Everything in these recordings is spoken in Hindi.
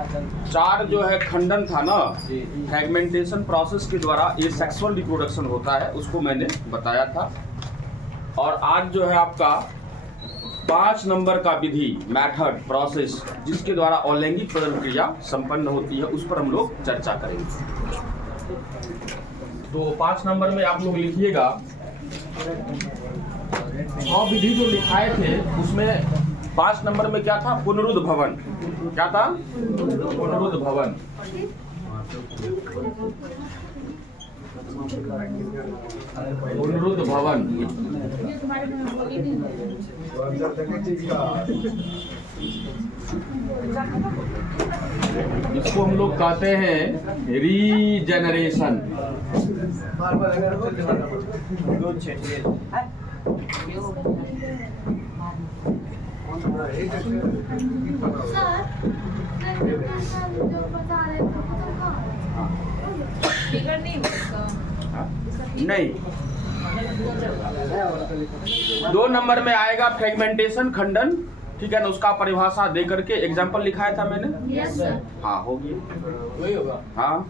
चार जो है खंडन था ना, फ्रेगमेंटेशन प्रोसेस के द्वारा ये सेक्सुअल रिप्रोडक्शन होता है, उसको मैंने बताया था। और आज जो है आपका 5 नंबर का विधि, मेथड, प्रोसेस, जिसके द्वारा अलैंगिक प्रजनन क्रिया संपन्न होती है, उस पर हम लोग चर्चा करेंगे। तो 5 नंबर में आप लोग लिखिएगा, 6 विधि जो लिखाए थे उसमें 5 नंबर में क्या था? पुनरुद्ध भवन। क्या था? पुनरुद्ध भवन। पुनरुद्ध भवन इसको हम लोग कहते हैं रीजेनरेशन। नहीं, 2 नंबर में आएगा फ्रेगमेंटेशन, खंडन, ठीक है ना, उसका परिभाषा दे करके एग्जाम्पल लिखाया था मैंने। Yes sir. हाँ, हो गया। हाँ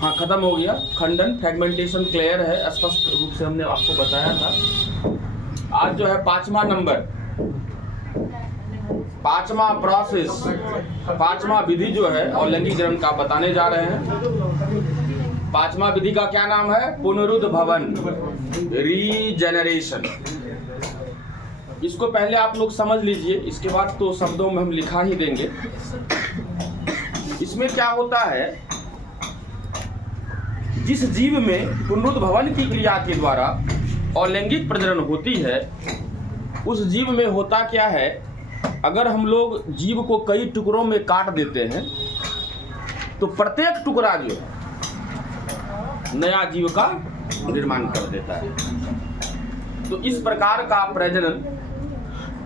हाँ, खत्म हो गया। खंडन, फ्रेगमेंटेशन क्लियर है, स्पष्ट रूप से हमने आपको बताया था। आज जो है 5वां नंबर, 5वां प्रोसेस, 5वां विधि जो है अलैंगिक जनन का बताने जा रहे हैं। 5वां विधि का क्या नाम है? पुनरुद्ध भवन, रीजेनरेशन। इसको पहले आप लोग समझ लीजिए, इसके बाद तो शब्दों में हम लिखा ही देंगे। इसमें क्या होता है, जिस जीव में पुनरुद्ध भवन की क्रिया के द्वारा अलैंगिक प्रजनन होती है, उस जीव में होता क्या है, अगर हम लोग जीव को कई टुकड़ों में काट देते हैं तो प्रत्येक टुकड़ा जो है नया जीव का निर्माण कर देता है। तो इस प्रकार का प्रजनन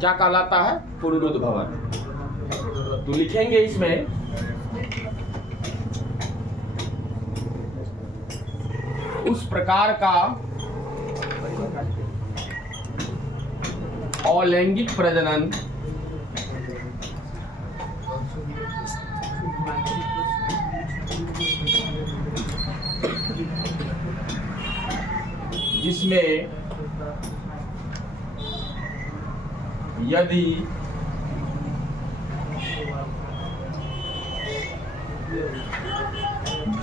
क्या कहलाता है? पुनरुद्ध भवन। तो लिखेंगे इसमें, उस प्रकार का अलैंगिक प्रजनन जिसमें यदि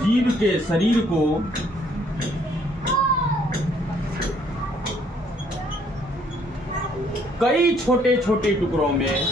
जीव के शरीर को कई छोटे छोटे टुकड़ों में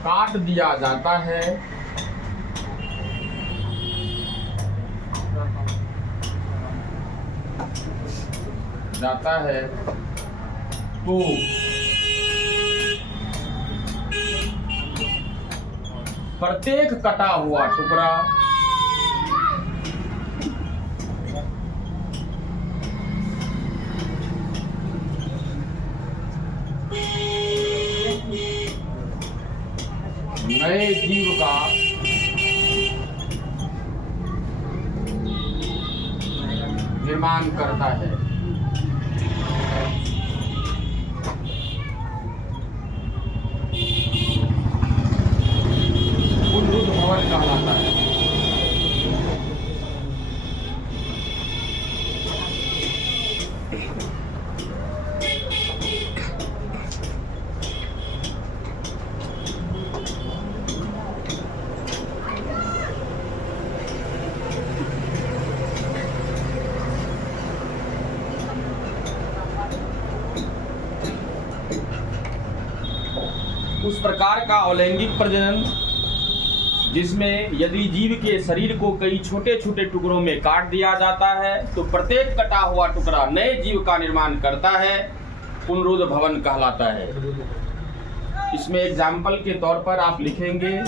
काट दिया जाता है, तो प्रत्येक कटा हुआ टुकड़ा नए जीव का निर्माण करता है। पुनरुद्ध भवन कहलाता है। उस प्रकार का अलैंगिक प्रजनन जिसमें यदि जीव के शरीर को कई छोटे छोटे टुकड़ों में काट दिया जाता है तो प्रत्येक कटा हुआ टुकड़ा नए जीव का निर्माण करता है, पुनरुद्ध भवन कहलाता है। इसमें एग्जाम्पल के तौर पर आप लिखेंगे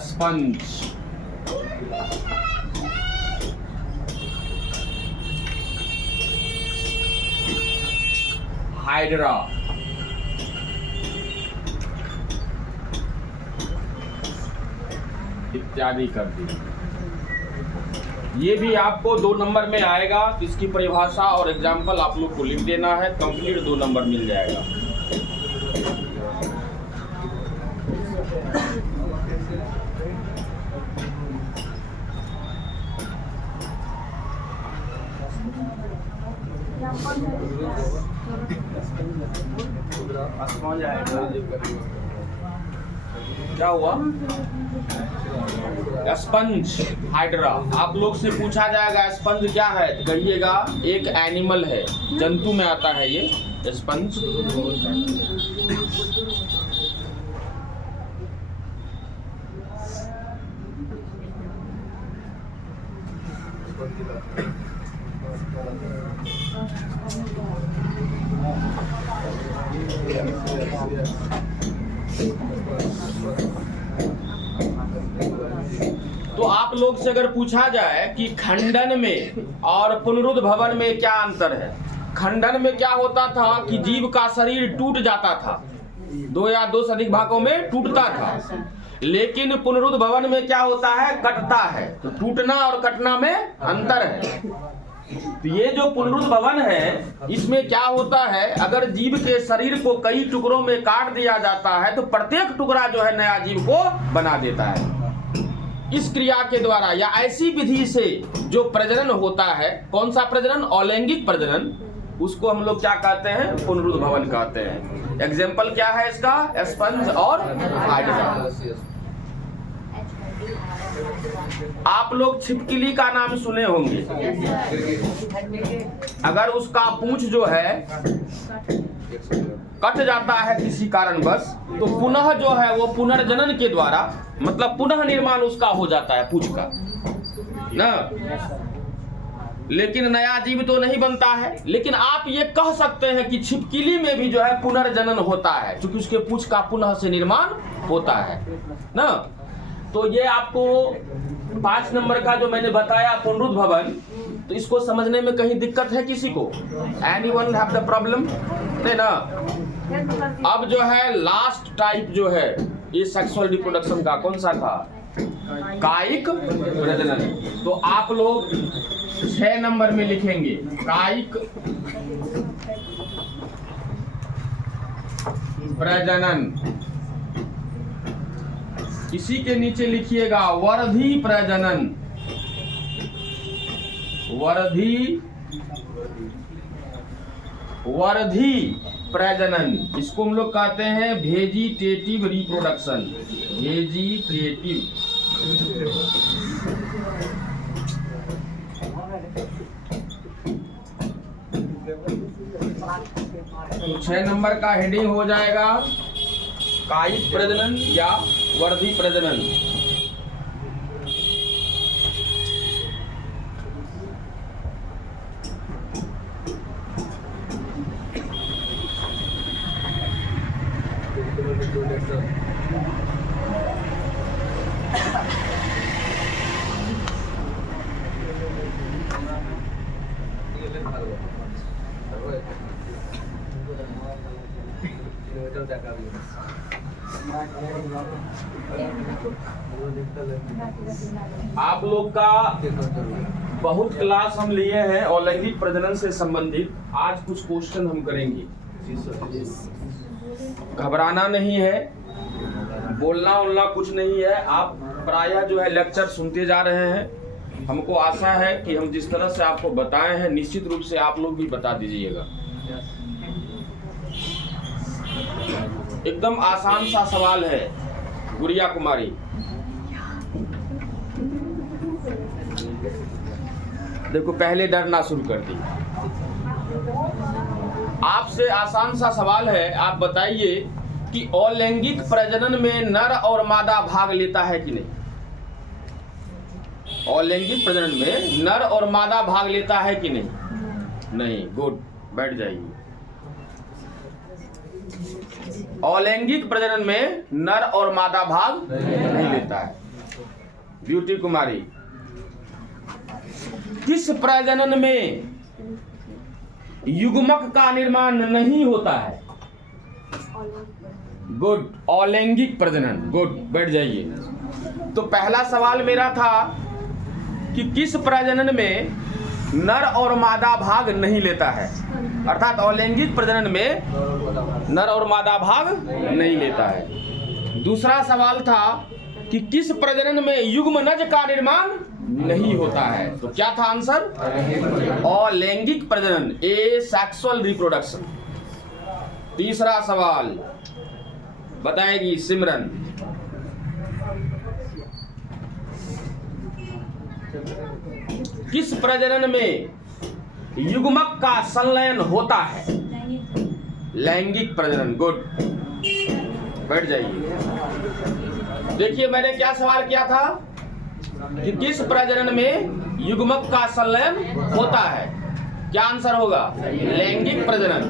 स्पंज, हाइड्रा। इत्यादि कर दी। ये भी आपको 2 नंबर में आएगा। इसकी परिभाषा और एग्जाम्पल आप लोग को लिख देना है, कंप्लीट 2 नंबर मिल जाएगा। क्या हुआ? Sponge hydra. आप लोग से पूछा जाएगा स्पंज क्या है, तो कहिएगा एक एनिमल है, जंतु में आता है ये स्पंज। तो आप लोग से अगर पूछा जाए कि खंडन में और पुनरुद्भवन में क्या अंतर है। खंडन में क्या होता था कि जीव का शरीर टूट जाता था, 2 या 2 से अधिक भागों में टूटता था। लेकिन पुनरुद्भवन में क्या होता है, कटता है। तो टूटना और कटना में अंतर है। तो ये जो पुनरुद्भवन है, इसमें क्या होता है, अगर जीव के शरीर को कई टुकड़ों में काट दिया जाता है तो प्रत्येक टुकड़ा जो है नया जीव को बना देता है। इस क्रिया के द्वारा या ऐसी विधि से जो प्रजनन होता है, कौन सा प्रजनन, अलैंगिक प्रजनन, उसको हम लोग क्या कहते हैं, पुनरुद्भवन कहते हैं। एग्जाम्पल क्या है इसका, स्पंज और हाइड्रा। आप लोग छिपकली का नाम सुने होंगे। अगर उसका पूंछ जो है कट जाता है किसी कारणवश, तो पुनः जो है वो पुनर्जनन के द्वारा, मतलब पुनः निर्माण उसका हो जाता है पूंछ का ना। लेकिन नया जीव तो नहीं बनता है। लेकिन आप ये कह सकते हैं कि छिपकली में भी जो है पुनर्जनन होता है, क्योंकि उसके पूंछ का पुनः से निर्माण होता है ना। तो ये आपको 5 नंबर का जो मैंने बताया पुनरुद्भवन, तो इसको समझने में कहीं दिक्कत है किसी को? Anyone have the problem? नहीं ना। अब जो है लास्ट टाइप जो है ये सेक्सुअल रिप्रोडक्शन का, कौन सा था, कायिक प्रजनन। तो आप लोग 6 नंबर में लिखेंगे कायिक प्रजनन। इसी के नीचे लिखिएगा वर्धी प्रजनन। वर्धी प्रजनन, इसको हम लोग कहते हैं वेजिटेटिव रिप्रोडक्शन। वेजिटेटिव। तो 6 नंबर का हेडिंग हो जाएगा कायिक प्रजनन या वर्धी प्रजनन। आप लोग का बहुत क्लास हम लिए हैं अलैंगिक प्रजनन से संबंधित। आज कुछ क्वेश्चन हम करेंगे। घबराना नहीं है, बोलना उलना कुछ नहीं है। आप प्रायः जो है लेक्चर सुनते जा रहे हैं। हमको आशा है कि हम जिस तरह से आपको बताए हैं निश्चित रूप से आप लोग भी बता दीजिएगा। एकदम आसान सा सवाल है गुड़िया कुमारी। देखो पहले डरना शुरू कर दी। आपसे आसान सा सवाल है, आप बताइए कि अलैंगिक प्रजनन में नर और मादा भाग लेता है कि नहीं? अलैंगिक प्रजनन में नर और मादा भाग लेता है कि नहीं? नहीं। गुड, बैठ जाइए। अलैंगिक प्रजनन में नर और मादा भाग नहीं लेता है। ब्यूटी कुमारी, किस प्रजनन में युग्मक का निर्माण नहीं होता है। गुड, अलैंगिक प्रजनन। गुड, बैठ जाइए। तो पहला सवाल मेरा था कि किस प्रजनन में नर और मादा भाग नहीं लेता है, अर्थात अलैंगिक प्रजनन में नर और मादा भाग नहीं लेता है। दूसरा सवाल था कि किस प्रजनन में युग्मनज का निर्माण नहीं होता है। तो क्या था आंसर? अलैंगिक प्रजनन, एसेक्सुअल रिप्रोडक्शन। तीसरा सवाल बताएगी सिमरन। किस प्रजनन में युग्मक का संलयन होता है? लैंगिक प्रजनन। गुड, बैठ जाइए। देखिए मैंने क्या सवाल किया था कि किस प्रजनन में युग्मक का संलयन होता है। क्या आंसर होगा? लैंगिक प्रजनन।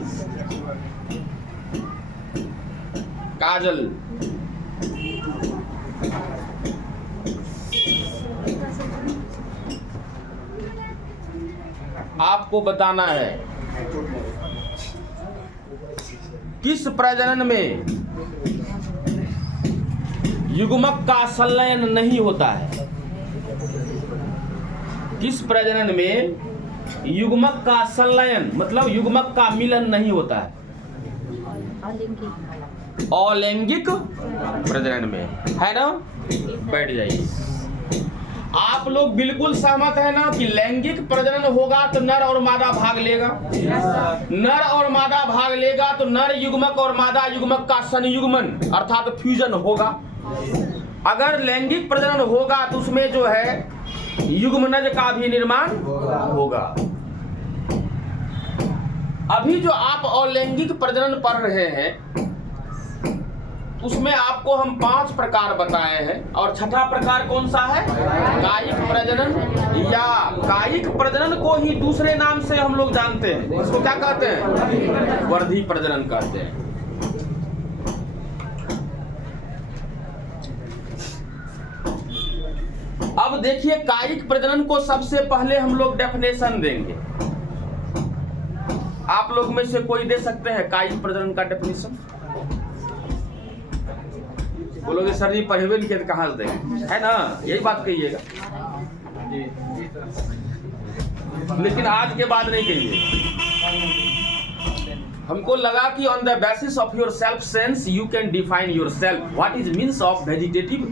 काजल, आपको बताना है किस प्रजनन में युग्मक का संलयन नहीं होता है। किस प्रजनन में युग्मक का संलयन मतलब युग्मक का मिलन नहीं होता है? अलैंगिक प्रजनन में, है ना? बैठ जाइए। आप लोग बिल्कुल सहमत है ना कि लैंगिक प्रजनन होगा तो नर और मादा भाग लेगा। नर और मादा भाग लेगा तो नर युग्मक और मादा युग्मक का संयुग्मन अर्थात फ्यूजन होगा। अगर लैंगिक प्रजनन होगा तो उसमें जो है युग्मनज का भी निर्माण होगा। अभी जो आप अलैंगिक प्रजनन पढ़ रहे हैं उसमें आपको हम 5 प्रकार बताए हैं और छठा प्रकार कौन सा है? कायिक प्रजनन, या कायिक प्रजनन को ही दूसरे नाम से हम लोग जानते हैं। इसको क्या कहते हैं? वर्धी प्रजनन कहते हैं। अब देखिए कायिक प्रजनन को सबसे पहले हम लोग डेफिनेशन देंगे। आप लोग में से कोई दे सकते हैं कायिक प्रजनन का डेफिनेशन? बोलोगे सर जी पढ़े लिखे कहाँ से देंगे, है ना? यही बात कहिएगा, लेकिन आज के बाद नहीं कहिए। हमको लगा कि on the basis of your self sense you can define your self what is means of vegetative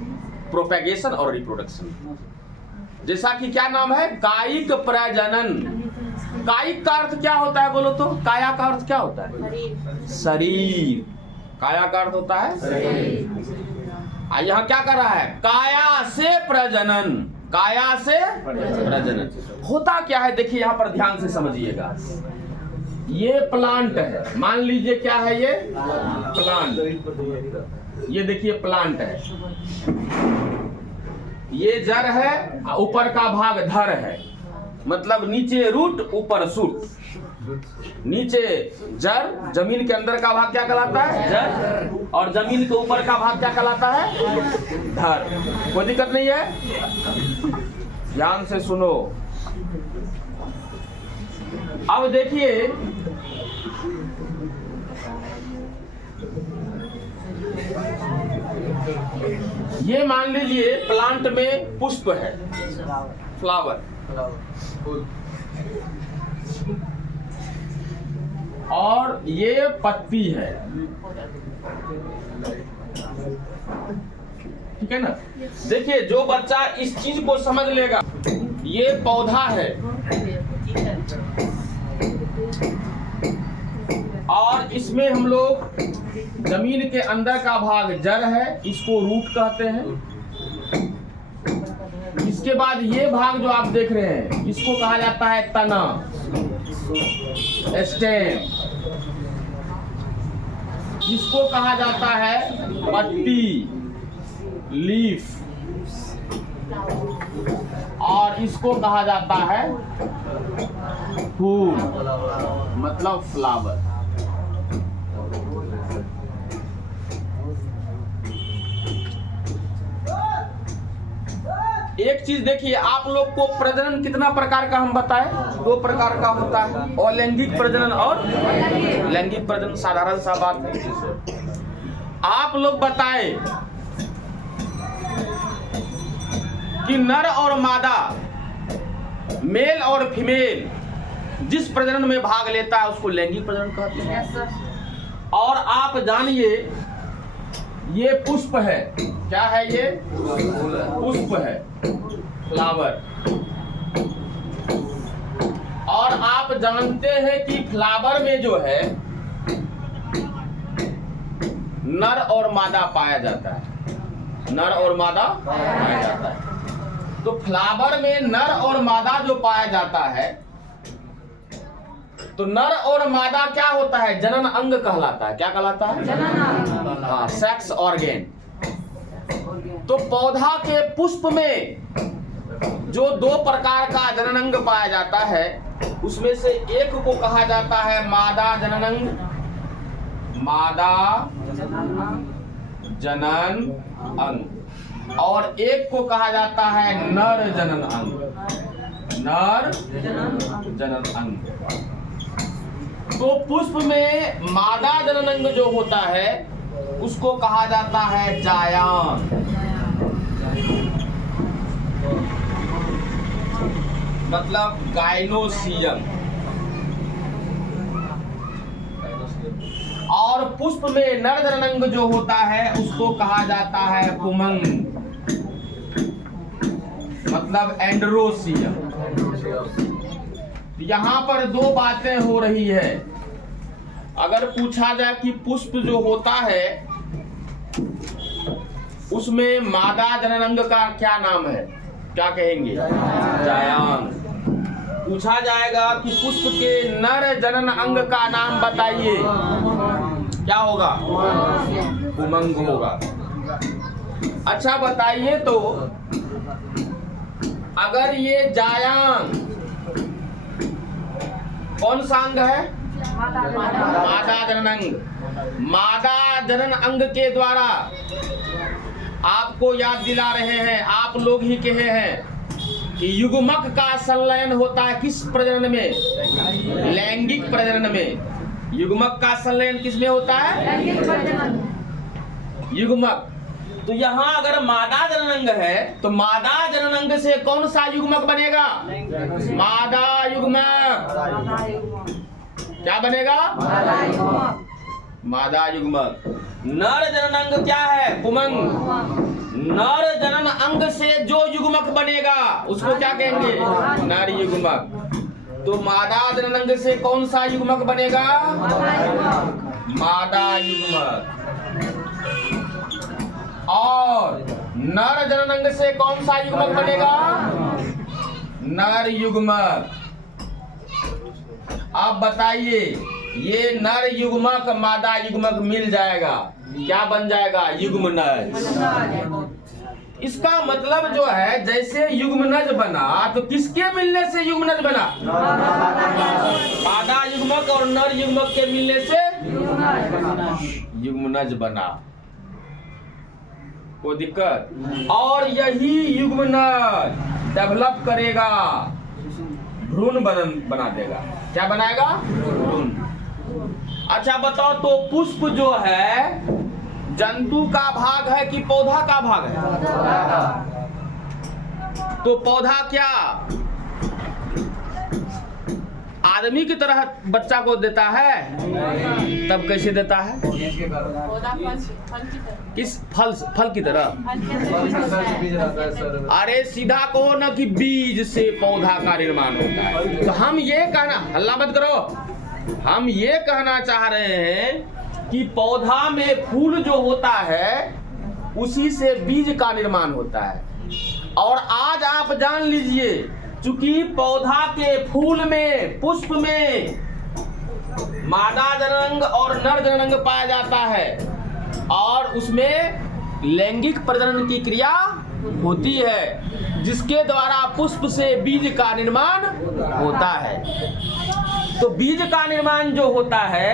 propagation और रिप्रोडक्शन। जैसा कि क्या नाम है? कायिक प्रजनन। कायिक का अर्थ क्या होता है बोलो तो? काया का अर्थ क्या होता है? शरीर। काया का अर्थ होता है शरीर। यहाँ क्या कर रहा है? काया से प्रजनन। काया से प्रजनन होता क्या है? देखिए यहाँ पर ध्यान से समझिएगा। ये प्लांट है, मान लीजिए क्या है ये? प्लांट। ये देखिए प्लांट है, ये जड़ है, ऊपर का भाग धर है, मतलब नीचे रूट ऊपर सूट। नीचे जड़, जमीन के अंदर का भाग क्या कहलाता है? जड़, और जमीन के ऊपर का भाग क्या कहलाता है? धर। कोई दिक्कत नहीं है, ध्यान से सुनो। अब देखिए ये मान लीजिए प्लांट में पुष्प है, फ्लावर, और ये पत्ती है, ठीक है ना? देखिए जो बच्चा इस चीज को समझ लेगा, ये पौधा है और इसमें हम लोग जमीन के अंदर का भाग जड़ है, इसको रूट कहते हैं। इसके बाद ये भाग जो आप देख रहे हैं इसको कहा जाता है तना, स्टेम। इसको कहा जाता है पत्ती, लीफ, और इसको कहा जाता है फूल, मतलब फ्लावर। एक चीज देखिए, आप लोग को प्रजनन कितना प्रकार का हम बताएं? 2 प्रकार का होता है, अलैंगिक प्रजनन और लैंगिक प्रजनन। साधारण सा बात है। आप लोग बताएं कि नर और मादा, मेल और फीमेल जिस प्रजनन में भाग लेता है उसको लैंगिक प्रजनन कहते हैं। और आप जानिए, ये पुष्प है। क्या है ये? पुष्प है, फ्लावर। और आप जानते हैं कि फ्लावर में जो है नर और मादा पाया जाता है। नर और मादा पाया जाता है। तो फ्लावर में नर और मादा जो पाया जाता है, तो नर और मादा क्या होता है? जनन अंग कहलाता है। क्या कहलाता है? जनन अंग। हाँ, सेक्स ऑर्गेन। तो पौधा के पुष्प में जो 2 प्रकार का जनन अंग पाया जाता है, उसमें से एक को कहा जाता है मादा जनन अंग, मादा जनन अंग, और एक को कहा जाता है नर जनन अंग, नर जनन अंग। तो पुष्प में मादा जनन अंग जो होता है उसको कहा जाता है जायान। मतलब गाइनोसियम। और पुष्प में नर जनन अंग जो होता है उसको कहा जाता है पुमंग, मतलब एंड्रोसियम। यहाँ पर 2 बातें हो रही है। अगर पूछा जाए कि पुष्प जो होता है उसमें मादा जनन अंग का क्या नाम है, क्या कहेंगे? जायान। पूछा जाएगा कि पुष्प के नर जनन अंग का नाम बताइए, क्या होगा? पुमंग होगा। अच्छा बताइए, तो अगर ये जायान कौन सा अंग है? मादा जनन अंग। मादा जनन अंग के द्वारा आपको याद दिला रहे हैं, आप लोग ही कहे हैं कि युग्मक का संलयन होता है किस प्रजनन में? लैंगिक प्रजनन में। युग्मक का संलयन किस में होता है? लैंगिक प्रजनन। युग्मक। तो यहाँ अगर मादा जनन अंग है तो मादा जनन अंग से कौन सा युग्मक बनेगा? मादा युग्मक। क्या बनेगा? मादा युग्मक। नर जनन अंग क्या है? पुमंग। नर जनन अंग से जो युग्मक बनेगा उसको क्या कहेंगे? नर युग्मक। तो मादा जनन अंग से कौन सा युग्मक बनेगा? मादा युग्मक। और नर जनन अंग से कौन सा युग्मक बनेगा? नर युग्मक। अब बताइए, ये नर युग्मक मादा युग्मक मिल जाएगा, क्या बन जाएगा? युग्मनज। इसका मतलब जो है, जैसे युग्मनज बना तो किसके मिलने से युग्मनज बना? मादा युग्मक और नर युग्मक के मिलने से युग्मनज बना। कोई दिक्कत? और यही युग्मनज डेवलप करेगा, भ्रूण बना देगा। क्या बनाएगा? भ्रूण। अच्छा बताओ, तो पुष्प जो है जंतु का भाग है कि पौधा का भाग है? तो पौधा क्या आदमी की तरह बच्चा को देता है? तब कैसे देता है? किस फल की तरह? अरे सीधा कहो ना कि बीज से पौधा का निर्माण होता है। तो हम ये कहना, हल्ला मत करो, हम ये कहना चाह रहे हैं कि पौधा में फूल जो होता है उसी से बीज का निर्माण होता है। और आज आप जान लीजिए, चूंकि पौधा के फूल में, पुष्प में मादा जनन और नर जनन पाया जाता है और उसमें लैंगिक प्रजनन की क्रिया होती है, जिसके द्वारा पुष्प से बीज का निर्माण होता है। तो बीज का निर्माण जो होता है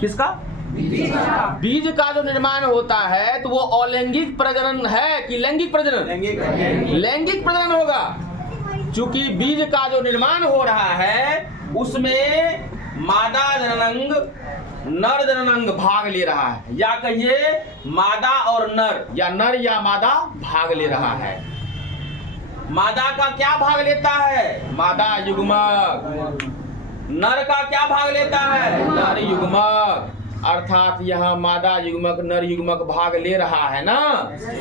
किसका? बीज का जो निर्माण होता है तो वो अलैंगिक प्रजनन है कि लैंगिक प्रजनन? लैंगिक प्रजनन होगा। चूंकि बीज का जो निर्माण हो रहा है उसमें मादा जननांग नर जननांग भाग ले रहा है, या कहिए मादा और नर या नर या मादा भाग ले रहा है। मादा का क्या भाग लेता है? मादा युग्मक। नर का क्या भाग लेता है? नर युग्मक। अर्थात यह मादा युग्मक नर युग्मक भाग ले रहा है ना,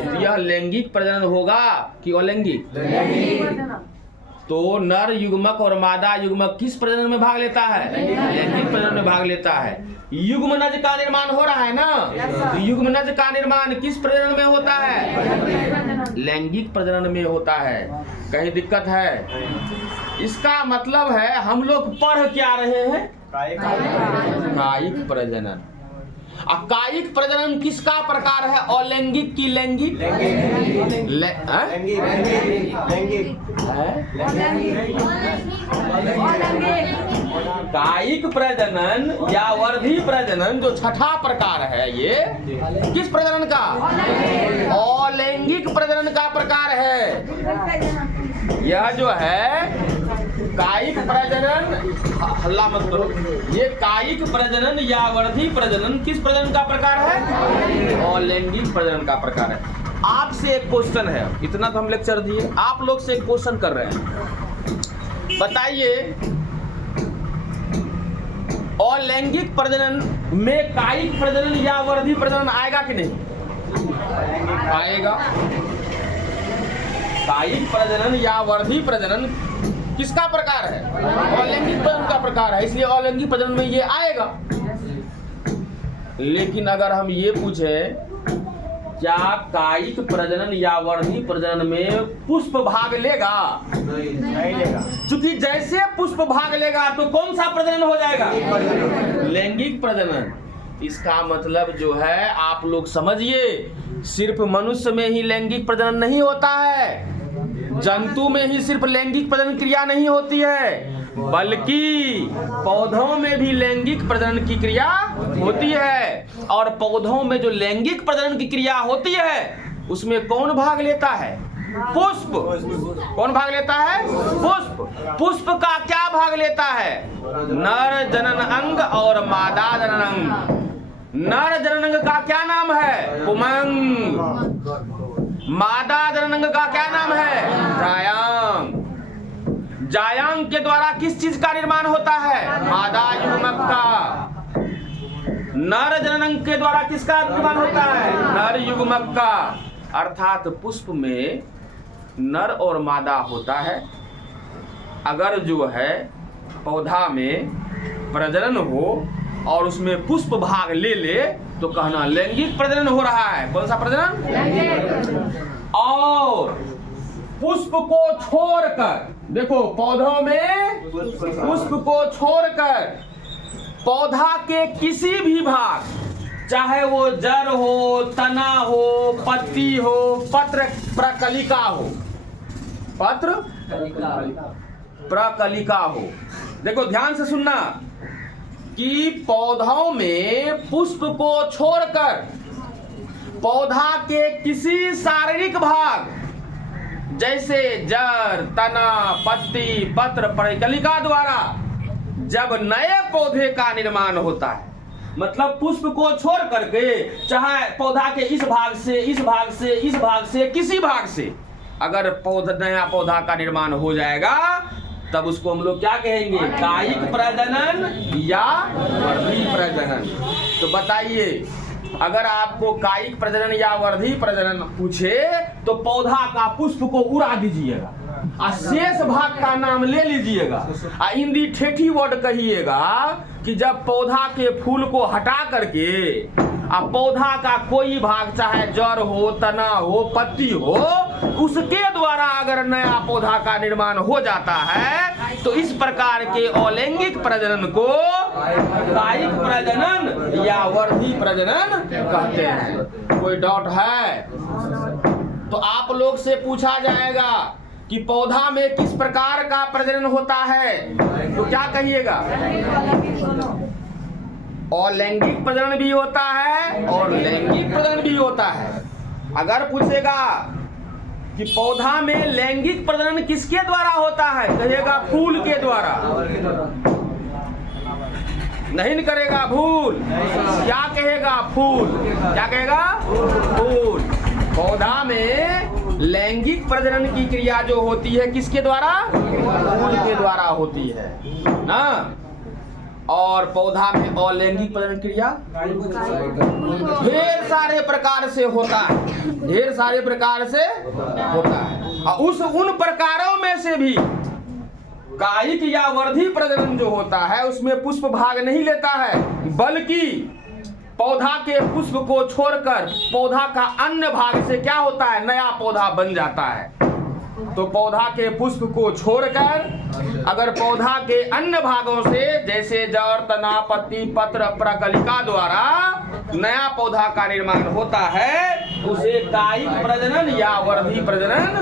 तो यह लैंगिक प्रजनन होगा कि अलैंगिक? तो नर युग्मक और मादा युग्मक किस प्रजनन में भाग लेता है? लैंगिक प्रजनन में भाग लेता है। युग्मनज का निर्माण हो रहा है ना, तो युग्मनज का निर्माण किस प्रजनन में होता है? लैंगिक प्रजनन में होता है। कहीं दिक्कत है? इसका मतलब है हम लोग पढ़ क्या रहे हैं? कायिक प्रजनन। कायिक प्रजनन किसका प्रकार है? अलैंगिक की लैंगिक? कायिक प्रजनन या वर्धी प्रजनन जो छठा प्रकार है, ये किस प्रजनन का? अलैंगिक प्रजनन का प्रकार है। यह जो है कायिक प्रजनन, हल्ला मत करो, ये कायिक प्रजनन या वर्धी प्रजनन किस प्रजनन का प्रकार है? अलैंगिक प्रजनन का प्रकार है। आपसे एक क्वेश्चन है, इतना तो हम लेक्चर दिए, आप लोग से एक क्वेश्चन कर रहे हैं, बताइए अलैंगिक प्रजनन में कायिक प्रजनन या वर्धी प्रजनन आएगा कि नहीं? आएगा। कायिक प्रजनन या वर्धी प्रजनन किसका प्रकार है? अलैंगिक प्रजनन का प्रकार है, इसलिए अलैंगिक प्रजनन में ये आएगा। लेकिन अगर हम ये पूछे क्या कायिक प्रजनन या वर्धी प्रजनन में पुष्प भाग लेगा? नहीं लेगा। क्योंकि जैसे पुष्प भाग लेगा तो कौन सा प्रजनन हो जाएगा? लैंगिक प्रजनन। इसका मतलब जो है आप लोग समझिए, सिर्फ मनुष्य में ही लैंगिक प्रजनन नहीं होता है, जंतु में ही सिर्फ लैंगिक प्रजनन क्रिया नहीं होती है, बल्कि पौधों में भी लैंगिक प्रजनन की क्रिया होती है। और पौधों में जो लैंगिक प्रजनन की क्रिया होती है उसमें कौन भाग लेता है? पुष्प। कौन भाग लेता है? पुष्प। पुष्प का क्या भाग लेता है? नर जनन अंग और मादा जनन अंग। नर जनन अंग का क्या नाम है? पुमंग। मादा जनन अंग का क्या नाम है? जायांग। जायांग के द्वारा किस चीज का निर्माण होता है? मादा युग्मक का। नर जनन अंग के द्वारा किसका निर्माण होता है? नर युग्मक का। अर्थात पुष्प में नर और मादा होता है। अगर जो है पौधा में प्रजनन हो और उसमें पुष्प भाग ले ले तो कहना लैंगिक प्रजनन हो रहा है। कौन सा प्रजनन? और पुष्प को छोड़कर देखो, पौधों में पुष्प को छोड़कर पौधा के किसी भी भाग, चाहे वो जड़ हो, तना हो, पत्ती हो, पत्र प्रकलिका हो, पत्र प्रकलिका हो, देखो ध्यान से सुनना कि पौधों में पुष्प को छोड़कर पौधा के किसी शारीरिक भाग जैसे जड़, तना, पत्ती, पत्र, परिकलिका द्वारा जब नए पौधे का निर्माण होता है, मतलब पुष्प को छोड़ करके चाहे पौधा के इस भाग से, इस भाग से, इस भाग से, किसी भाग से अगर पौधा नया पौधा का निर्माण हो जाएगा तब उसको हम लोग क्या कहेंगे? कायिक प्रजनन या वर्धी प्रजनन। तो बताइए, अगर आपको कायिक प्रजनन या वर्धी प्रजनन पूछे तो पौधा का पुष्प को उड़ा दीजिएगा और शेष भाग का नाम ले लीजिएगा। हिंदी ठेठी वर्ड कहिएगा कि जब पौधा के फूल को हटा करके पौधा का कोई भाग, चाहे जड़ हो, तना हो, पत्ती हो, उसके द्वारा अगर नया पौधा का निर्माण हो जाता है तो इस प्रकार के अलैंगिक प्रजनन को कायिक प्रजनन या वर्धी प्रजनन कहते हैं। कोई डाउट है तो आप लोग से पूछा जाएगा कि पौधा में किस प्रकार का प्रजनन होता है, तो क्या कहिएगा? अलैंगिक प्रजनन भी होता है और लैंगिक प्रजनन भी होता है। अगर पूछेगा कि पौधा में लैंगिक प्रजनन किसके द्वारा होता है, कहेगा फूल के द्वारा। नहीं करेगा भूल, क्या कहेगा फूल, क्या कहेगा फूल। पौधा में लैंगिक प्रजनन की क्रिया जो होती है किसके द्वारा, फूल के द्वारा होती है ना। और पौधा में अलैंगिक प्रजनन क्रिया ढेर सारे प्रकार से होता है, ढेर सारे प्रकार से होता है। और उन प्रकारों में से भी कायिक या वर्धी प्रजनन जो होता है उसमें पुष्प भाग नहीं लेता है, बल्कि पौधा के पुष्प को छोड़कर पौधा का अन्य भाग से क्या होता है, नया पौधा बन जाता है। तो पौधा के पुष्प को छोड़कर अगर पौधा के अन्य भागों से जैसे जड़, तना, पत्ती, पत्र, प्रकलिका द्वारा नया पौधा का निर्माण होता है उसे कायिक प्रजनन या वर्धी प्रजनन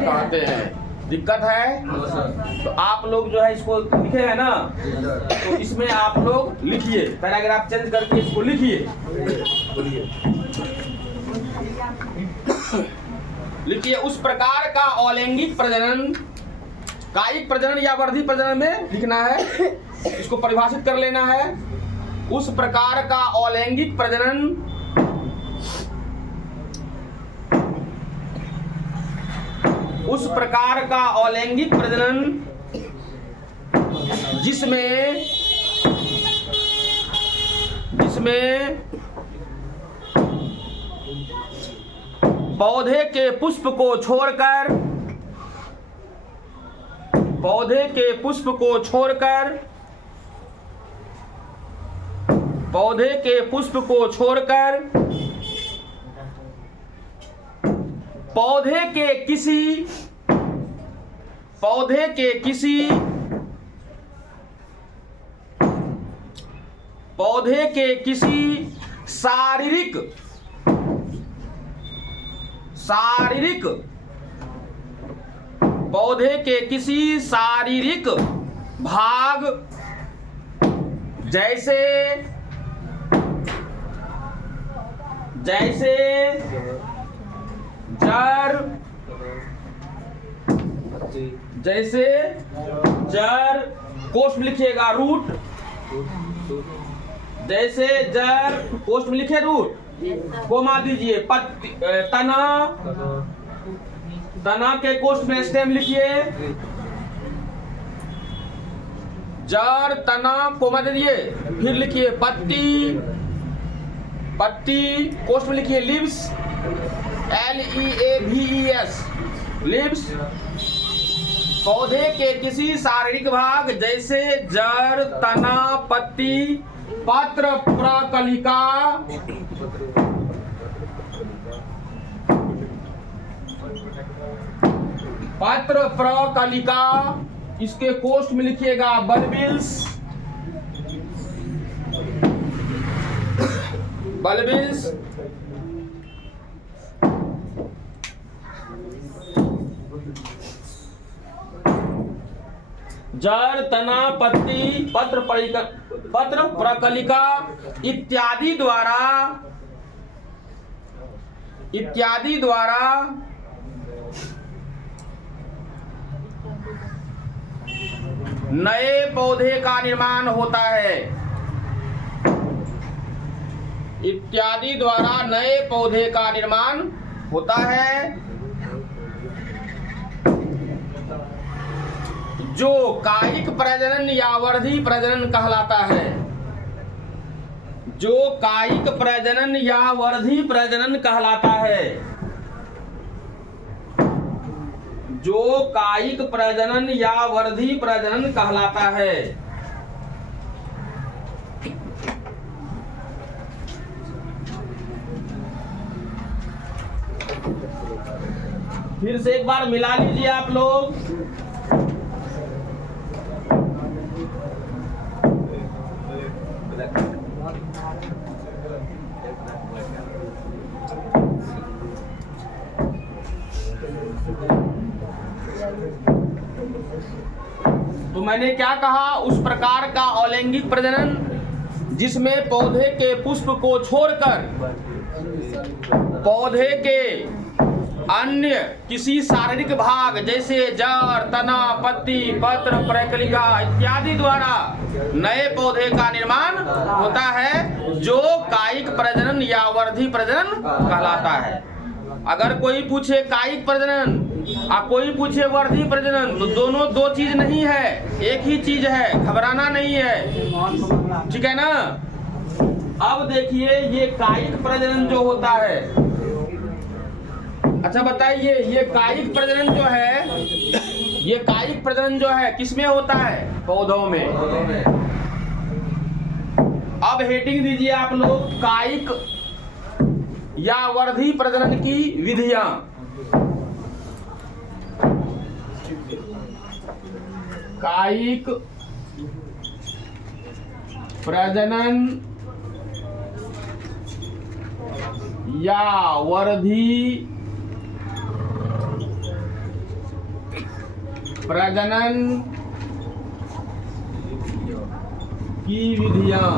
कहते हैं। दिक्कत है तो आप लोग जो है इसको लिखे हैं ना, तो इसमें आप लोग लिखिए, पैराग्राफ चेंज करके इसको लिखिए। लिखिए उस प्रकार का अलैंगिक प्रजनन कायिक प्रजनन या वर्धी प्रजनन में लिखना है, इसको परिभाषित कर लेना है। उस प्रकार का अलैंगिक प्रजनन उस प्रकार का अलैंगिक प्रजनन जिसमें पौधे के पुष्प को छोड़कर पौधे के पुष्प को छोड़कर पौधे के पुष्प को छोड़कर पौधे के किसी शारीरिक पौधे के किसी शारीरिक भाग जैसे जड़ कोष्ठ में लिखिएगा रूट, जैसे जड़ कोष्ठ में लिखे रूट, कोमा दीजिए, पत्ती तना के कोष्ठ में स्टेम लिखिए, जड़ तना कोमा दीजिए, फिर लिखिए पत्ती कोष्ठ में लिखिए लीव्स, LEAVES लीव्स। पौधे के किसी शारीरिक भाग जैसे जड़, तना, पत्ती, पत्र, प्रकलिका, इसके कोष्ठ में लिखिएगा बल्बिल्स, जड़, तना, पत्ती, पत्र प्रकलिका इत्यादि द्वारा नए पौधे का निर्माण होता है। इत्यादि द्वारा नए पौधे का निर्माण होता है जो कायिक प्रजनन या वर्धी प्रजनन कहलाता है। जो कायिक प्रजनन या वर्धी प्रजनन कहलाता है। जो कायिक प्रजनन या वर्धी प्रजनन कहलाता है। फिर से एक बार मिला लीजिए आप लोग। तो मैंने क्या कहा, उस प्रकार का अलैंगिक प्रजनन जिसमें पौधे के पुष्प को छोड़कर पौधे के अन्य किसी शारीरिक भाग जैसे जड़, तना, पत्ती, पत्र, प्रकलिका इत्यादि द्वारा नए पौधे का निर्माण होता है, जो कायिक प्रजनन या वर्धी प्रजनन कहलाता है। अगर कोई पूछे कायिक प्रजनन और कोई पूछे वर्धी प्रजनन, तो दोनों दो चीज नहीं है, एक ही चीज है, घबराना नहीं है, ठीक है ना। अब देखिए ये कायिक प्रजनन जो होता है, अच्छा बताइए ये कायिक प्रजनन जो है, ये कायिक प्रजनन जो है किसमें होता है? पौधों में। अब हेडिंग दीजिए आप लोग, कायिक या वर्धी प्रजनन की विधियां। कायिक प्रजनन या वर्धी प्रजनन की विधियां।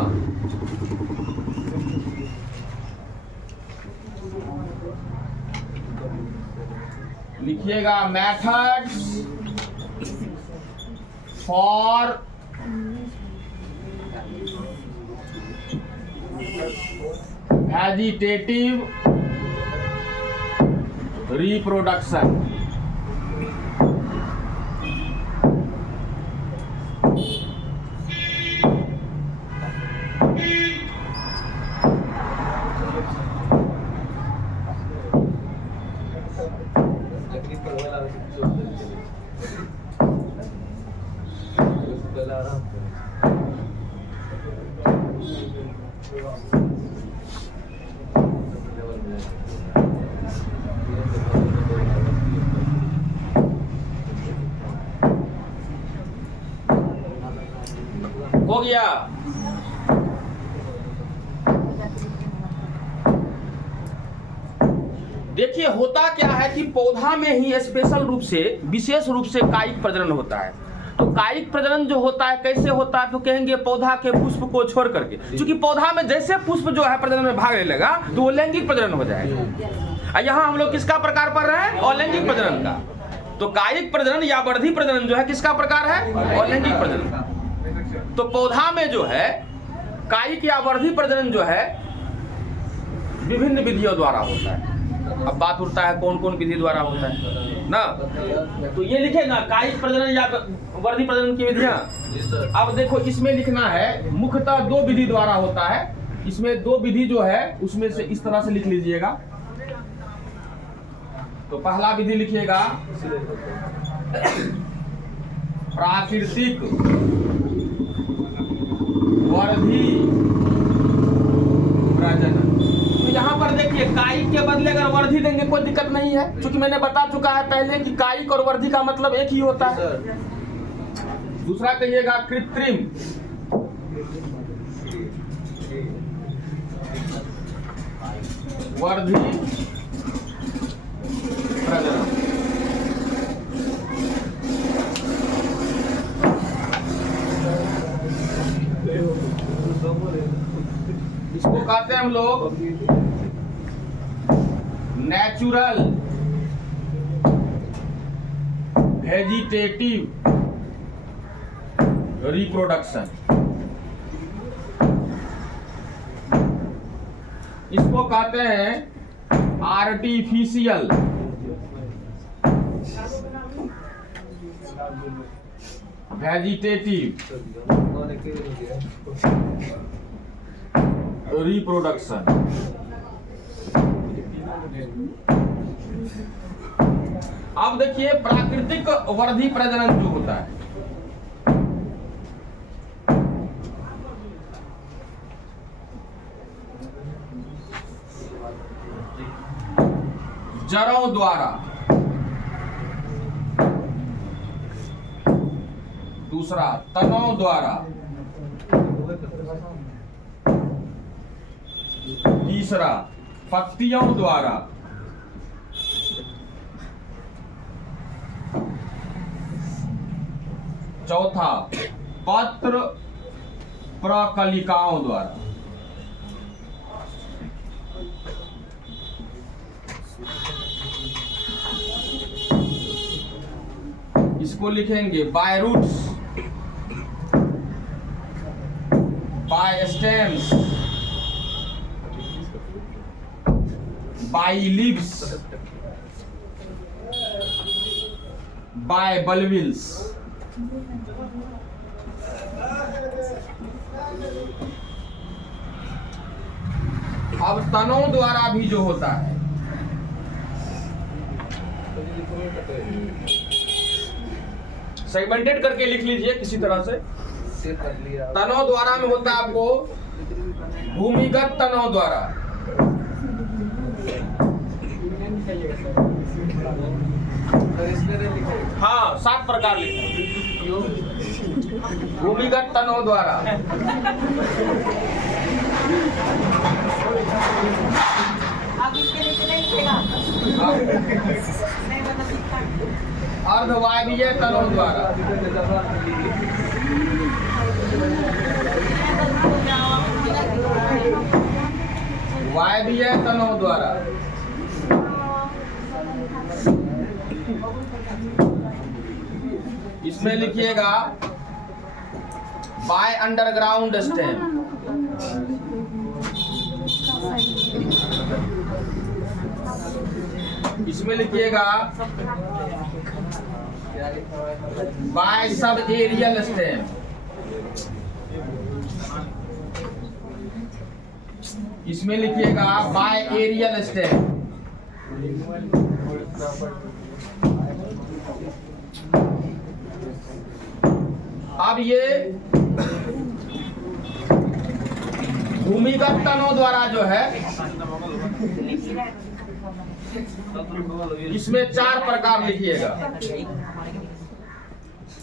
लिखिएगा मेथड्स फॉर वेजिटेटिव रिप्रोडक्शन। हो गया। देखिए होता क्या है कि पौधा में ही स्पेशल रूप से, विशेष रूप से कायिक प्रजनन होता है। तो कायिक प्रजनन जो होता है कैसे होता है? तो कहेंगे पौधा के पुष्प को छोड़ करके, क्योंकि पौधा में जैसे पुष्प जो है प्रजनन में भाग लेने लगा तो वो लैंगिक प्रजनन हो जाएगा। यहाँ हम लोग किसका प्रकार पढ़ रहे हैं? अलैंगिक प्रजनन का। तो कायिक प्रजनन या वर्धी प्रजनन जो है किसका प्रकार है? अलैंगिक प्रजनन का। तो पौधा में जो है कायिक या वर्धी प्रजनन जो है विभिन्न विधियों द्वारा होता है। अब बात उठता है कौन कौन विधि द्वारा होता है ना, तो ये लिखे ना कायिक प्रजनन या वर्धी प्रजनन की विधियां। अब देखो इसमें लिखना है मुख्यतः दो विधि द्वारा होता है। इसमें दो विधि जो है उसमें से इस तरह से लिख लीजिएगा। तो पहला विधि लिखिएगा प्राकृतिक वर्धी प्रजनन। तो यहाँ पर देखिए कायिक के बदले अगर वर्धी देंगे कोई दिक्कत नहीं है, क्योंकि मैंने बता चुका है पहले कि कायिक और वर्धी का मतलब एक ही होता है। दूसरा कहिएगा कृत्रिम वर्धी प्रजनन। इसको कहते हैं हम लोग नेचुरल वेजिटेटिव रिप्रोडक्शन। इसको कहते हैं आर्टिफिशियल वेजिटेटिव रिप्रोडक्शन। अब देखिए प्राकृतिक वर्धी प्रजनन जो होता है, जड़ों द्वारा, दूसरा तनों द्वारा, तीसरा पत्तियों द्वारा, चौथा पत्र प्रकलिकाओं द्वारा। इसको लिखेंगे by roots, by stems, by leaves, by bulbils. अब तनों द्वारा भी जो होता है, सेगमेंटेड करके लिख लीजिए किसी तरह से। तनों द्वारा में होता है आपको भूमिगत तनों द्वारा, हाँ 7 प्रकार लिखे भूमिगत तनों द्वारा। अर्धवायवीय तनों द्वारा, वायवीय तनों द्वारा, इसमें लिखिएगा बाय अंडरग्राउंड स्टेम, इसमें लिखिएगा बाय सब एरियल स्टेम, इसमें लिखिएगा बाय एरियल स्टेम। अब ये भूमिगत तनों द्वारा जो है, इसमें 4 प्रकार लिखिएगा।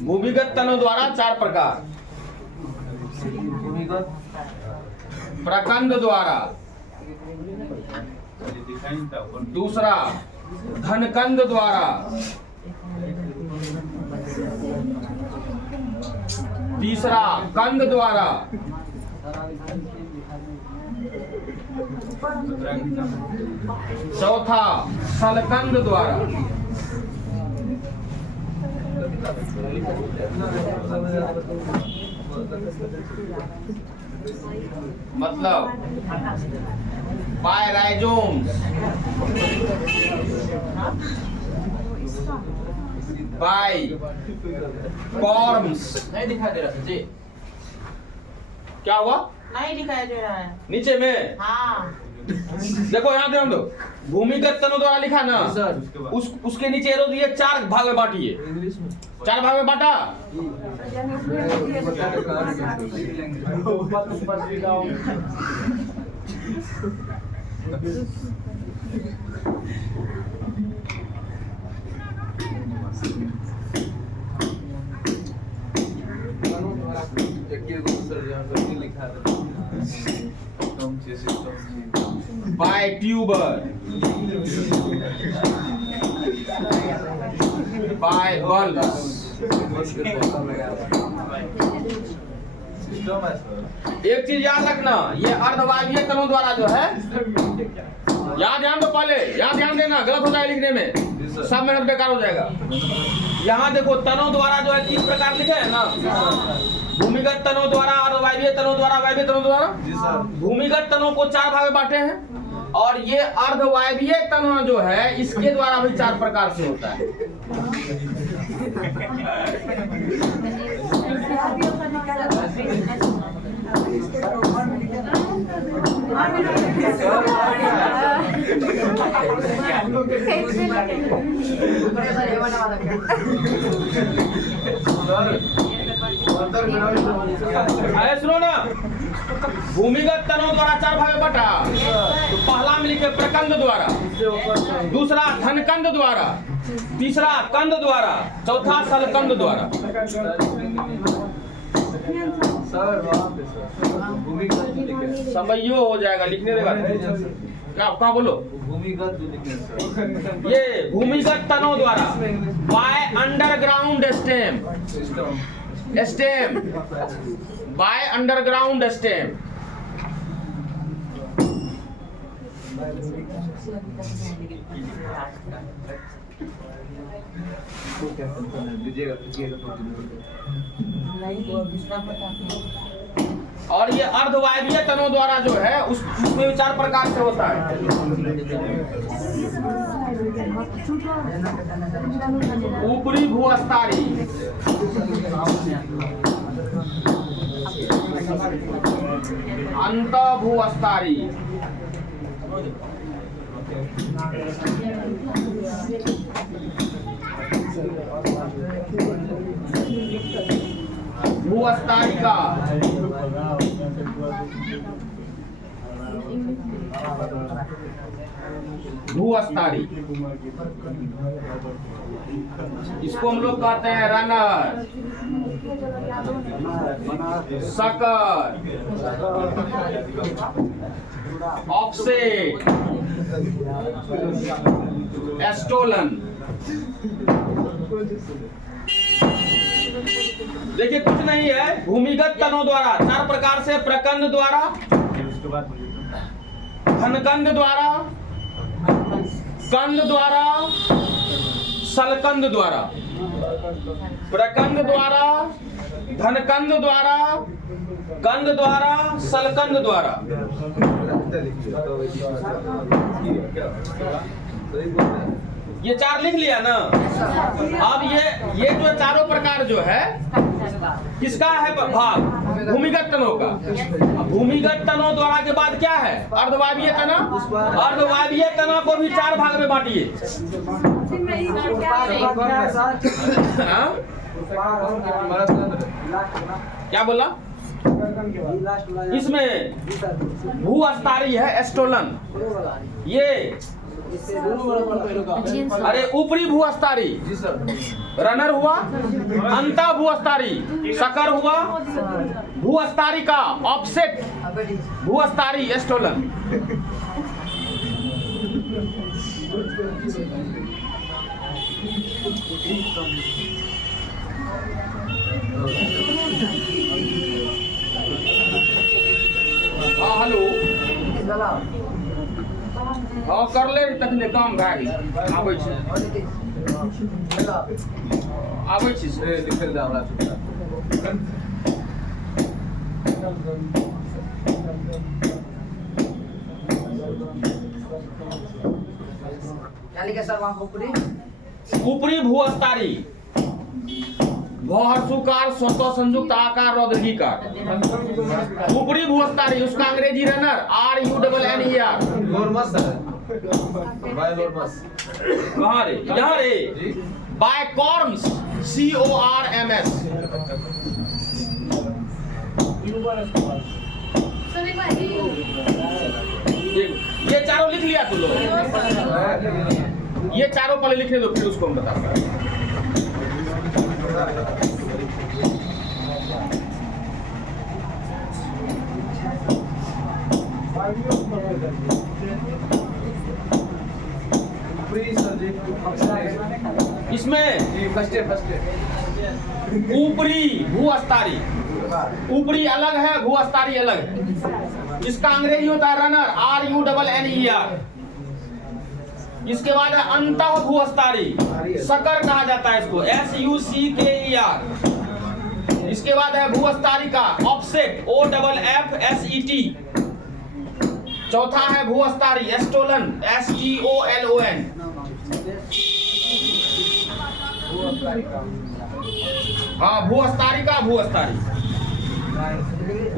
भूमिगत तनों द्वारा 4 प्रकार। प्रकंद द्वारा, दूसरा धनकंद द्वारा, तीसरा कंद द्वारा, चौथा सलकंद द्वारा। मतलब बाय राइजोम्स, बाय कॉर्म्स। नहीं दिखाई दे रहा जी, क्या हुआ? नहीं दिखाई दे रहा है नीचे में। हाँ देखो यहाँ ध्यान दो, भूमिगत तनों द्वारा लिखा ना, उसके नीचे एरो दिए, 4 भाग में बांटिए। 4 भाग में बांटा, बाय ट्यूबर, बाय बल्ब्स। एक चीज याद रखना, ये अर्धवायवीय तनों द्वारा जो है, यहाँ ध्यान दो, पहले यहाँ ध्यान देना, गलत हो जाए लिखने में, सब मेहनत बेकार हो जाएगा। यहाँ देखो तनों द्वारा जो है 3 प्रकार लिखे हैं ना, भूमिगत तनों द्वारा, अर्धवायवीय तनों द्वारा, वायवीय तनों द्वारा। भूमिगत तनों को 4 भाग में बांटे हैं, और ये अर्धवायवीय तनों जो है इसके द्वारा भी 4 प्रकार से होता है। अरे सुनो ना, भूमिगत तनों द्वारा 4 भाग में बटा, तो पहला में लिखे प्रकंद द्वारा, दूसरा धनकंद द्वारा, तीसरा कंद द्वारा, चौथा सलकंद द्वारा। समझियो हो जाएगा, लिखने देगा क्या? आपका बोलो भूमिगत। ये भूमिगत तनों द्वारा by underground stem, by underground stem. और ये अर्धवायवीय तनों द्वारा जो है उसमें 4 प्रकार से होता है। ऊपरी भूअस्तारी, अंत भूअस्तारी, भूअस्तारिका, भूअस्तारी, इसको हम लोग कहते हैं रनर, सकर, ऑफसेट, एस्टोलन। देखिए कुछ नहीं है, भूमिगत तनों द्वारा 4 प्रकार से, प्रकंद द्वारा, धनकंद द्वारा, कंद द्वारा, सलकंद द्वारा। प्रकंद द्वारा, धनकंद द्वारा, कंद द्वारा, सलकंद द्वारा। ये 4 लिख लिया ना। अब ये जो चारों प्रकार जो है किसका है भाग? भूमिगत तनों का। भूमिगत तनों द्वारा के बाद क्या है? अर्धवायवीय तना। अर्धवायवीय तना को भी 4 भाग में बांटिए। क्या बोला? इसमें भूअस्तारी है, एस्टोलन। ये अरे ऊपरी भूअस्तारी रनर हुआ, अंता भूअस्तारी सकर हुआ, भूअस्तारी का ऑफसेट भूअस्तारी एस्टोलन। हाँ हेलो, हाँ कर ले, तखने काम भए गेल। आबै छी, आबै छी से लिखल दे हमरा। क्या लिखा सर वहाँ ऊपरी? ऊपरी भूअस्तारी, भौहर्षुकार, स्वतः संयुक्त आकार, रौद्रीकार। ऊपरी भूअस्तारी, उसका अंग्रेजी रनर, RUNNER। कहाँ रे? यहाँ रे, बायकॉर्म्स, CORMS। ये चारों लिख लिया तू लोग? ये चारों पहले लिखने दो, फिर उसको हम बताते हैं। इसमें ऊपरी भूअस्तारी, ऊपरी अलग है, भूअस्तारी अलग है। इसका अंग्रेजी होता है रनर, RUNNER। इसके बाद है अंतः भूअस्तारी, सकर कहा जाता है इसको, SUCKER। इसके बाद है भूअस्तारी का ऑफसेट, OFFSET। चौथा है भूअस्तारी एस्टोलन, STOLON। हाँ भूअस्तारी का भूअस्तारी,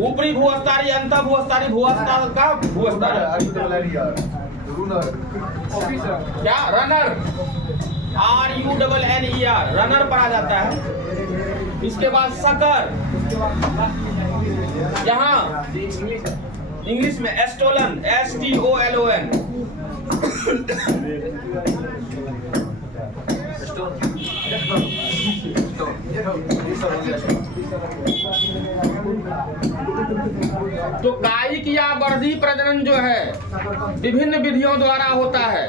ऊपरी भूअस्तारी, अंतः भूअस्तारी, भूअस्तारी का भूअस्तारी। क्या रनर, RUNNER, रनर पर आ जाता है। इसके बाद सकर, यहाँ इंग्लिश में एस्टोलन, STOLON। तो कायिक या वर्धी प्रजनन जो है विभिन्न विधियों द्वारा होता है,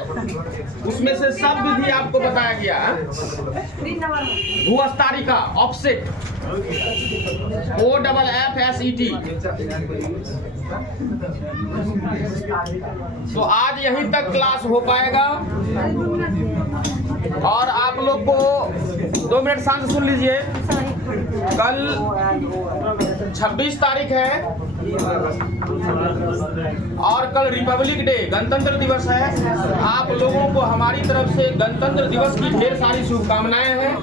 उसमें से सब विधि आपको बताया गया है। भूअस्तारिका ऑफसेट OFFSET। तो आज यहीं तक क्लास हो पाएगा और आप लोग को 2 मिनट शांत सुन लीजिए। कल 26 तारीख है और कल रिपब्लिक डे गणतंत्र दिवस है। आप लोगों को हमारी तरफ से गणतंत्र दिवस की ढेर सारी शुभकामनाएं हैं।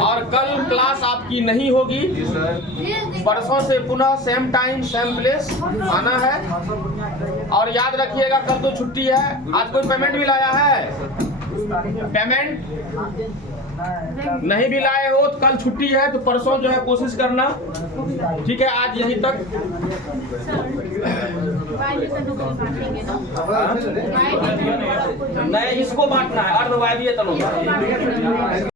और कल क्लास आपकी नहीं होगी, परसों से पुनः सेम टाइम सेम प्लेस आना है। और याद रखिएगा कल तो छुट्टी है। आज कोई पेमेंट भी लाया है? पेमेंट नहीं भी लाए हो तो कल छुट्टी है, तो परसों जो है कोशिश करना। ठीक है, आज यहीं तक। नहीं, इसको बांटना है अर्धवायवीय तलों।